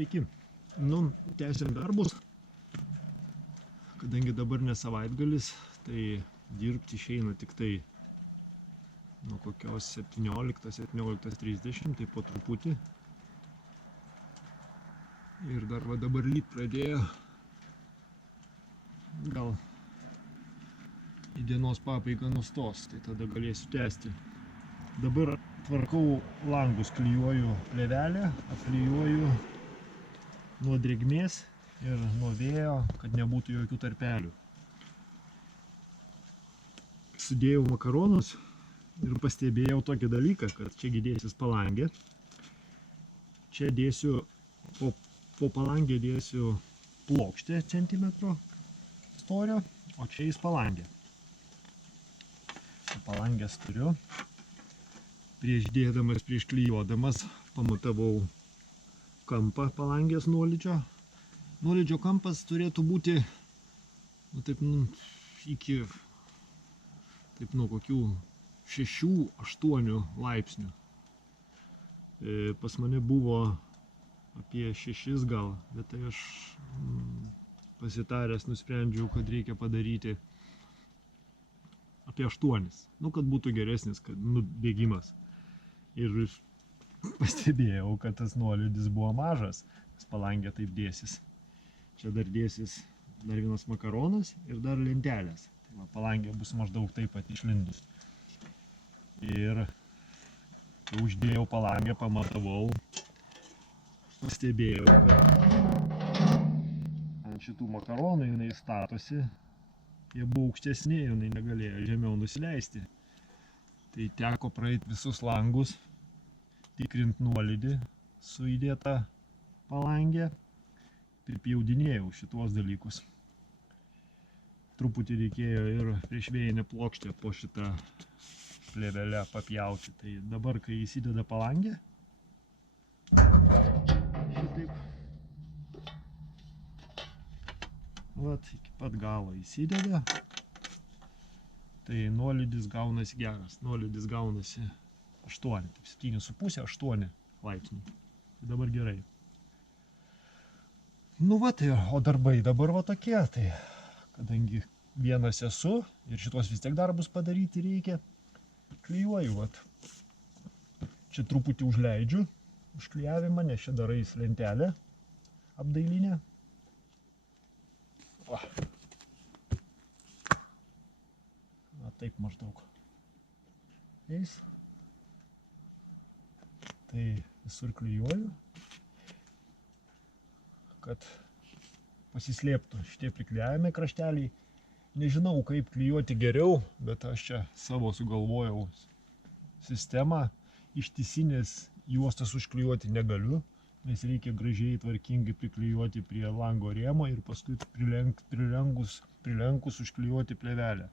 Sveiki. Tęsiam darbus. Kadangi dabar ne savaitgalis, tai dirbti išeina tik tai nuo kokios 17:30, tai po truputį. Ir dar va dabar lyt pradėjo. Gal į dienos pabaigą nustos, tai tada galėsiu tęsti. Dabar tvarkau langus, klijuoju plėvelę, apklijuoju nuo drėgmės ir nuo vėjo, kad nebūtų jokių tarpelių. Sudėjau makaronus ir pastebėjau tokį dalyką, kad čia dėsis palangė. Čia dėsiu, po palangę dėsiu plokštę centimetro storio, o čia į palangę. Palangės turiu. Prieš klijuodamas pamatavau kampą palangės nuolydžio. Nuolydžio kampas turėtų būti iki nuo kokių 6-8 laipsnių. Pas mane buvo apie 6 gal, bet tai aš pasitaręs nusprendžiau, kad reikia padaryti apie 8, kad būtų geresnis bėgimas. Ir pastebėjau, kad tas nuolydis buvo mažas, nes palangė taip dėsis. Čia dar dėsis dar vienas makaronas ir dar lentelės. Tai palangė bus maždaug taip pat išlindus. Ir kai uždėjau palangę, pamatavau, pastebėjau, kad ant šitų makaronų jinai statosi. Jie buvo aukštesni, jinai negalėjo žemiau nusileisti. Tai teko praeiti visus langus, tikrint nuolydį su įdėta palangė. Pripjaudinėjau šituos dalykus. Truputį reikėjo ir priešvėjinę plokštę po šitą plėvelę papjauti. Tai dabar, kai įsideda palangė, šitaip, iki pat galo įsideda, tai nuolydis gaunasi geras. Nuolydis gaunasi 7,5-8 laipsnių. Tai dabar gerai. O darbai dabar tokie, tai kadangi vienas esu ir šitos vis tiek darbus padaryti reikia, klijuoju. Čia truputį užleidžiu užklijavimą, nes čia darais lentelę apdailinę. Taip maždaug eis. Tai visur klijuoju, kad pasislėptų šitie priklijavimai krašteliai. Nežinau, kaip klijuoti geriau, bet aš čia savo sugalvojau sistemą. Ištisinės juostas užklijuoti negaliu, nes reikia gražiai tvarkingai priklijuoti prie lango rėmo ir paskui prilenkus užklijuoti plėvelę.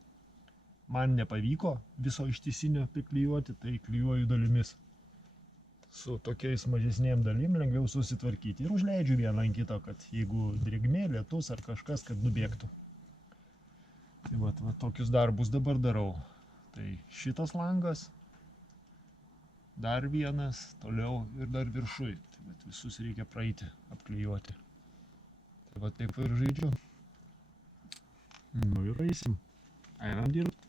Man nepavyko viso ištisinio priklijuoti, tai klijuoju dalimis. Su tokiais mažesnėm dalim lengviau susitvarkyti ir užleidžiu vieną ant kito, kad jeigu drėgmė, lietus ar kažkas, kad nubėgtų. Tai tokius darbus dabar darau. Tai šitas langas, dar vienas, toliau ir dar viršui. Tai visus reikia praeiti, apklijuoti. Tai taip ir žaidžiu. Ir eisim. Einam dirbti.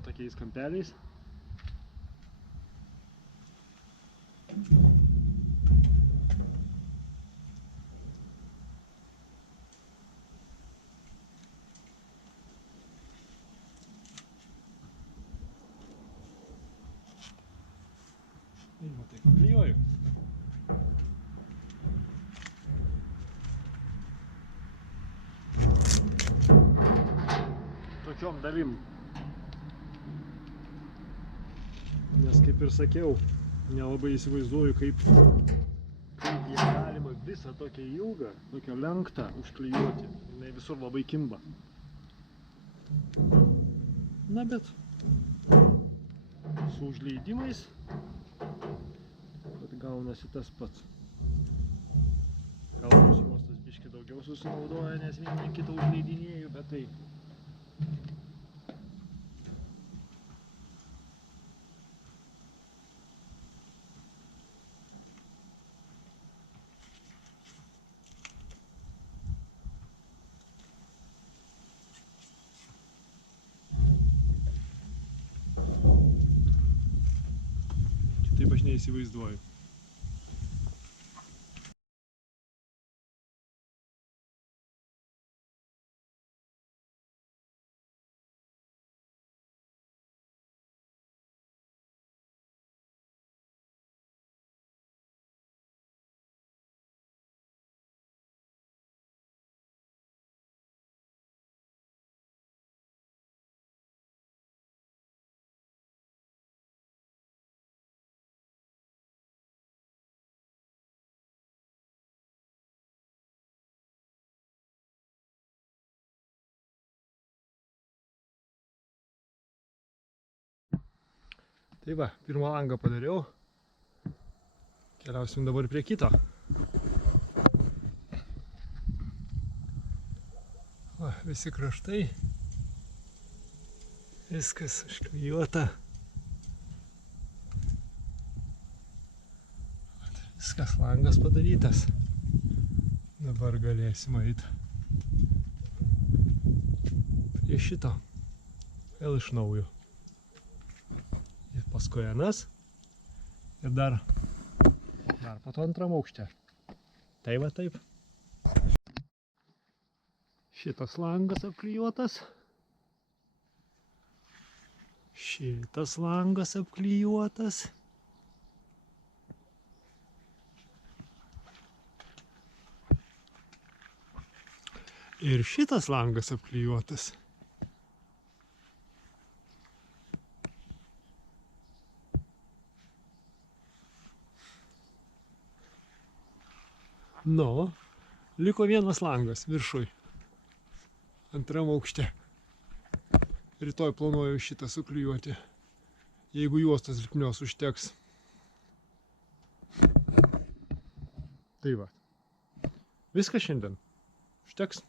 Tokiais kampeliais. Ir taip klijuoju. tokiom dalim. nes kaip ir sakiau, nelabai įsivaizduoju, kaip ją galima visą tokią ilgą, tokią lenktą užklijuoti. Jinai visur labai kimba. Na bet su užleidimais gaunasi tas pats. Gal tos juostos biškį daugiau susinaudoja, nes vieną kitą užleidinėjau, bet tai kitaip aš neįsivaizduoju. Tai va, pirmą langą padariau. Keliausim dabar prie kito. Va, visi kraštai. Viskas užklijuota. Viskas, langas padarytas. Dabar galėsim eiti prie šito. Vėl iš naujo. Ir paskui anas. Ir dar po to antram aukšte. Tai va taip. Šitas langas apklijuotas. Šitas langas apklijuotas. Ir šitas langas apklijuotas. Nu, liko vienas langas viršui. Antram aukšte. Rytoj planuoju šitą suklijuoti. Jeigu juostos lipnios užteks. Tai va. Viskas šiandien. Užteks.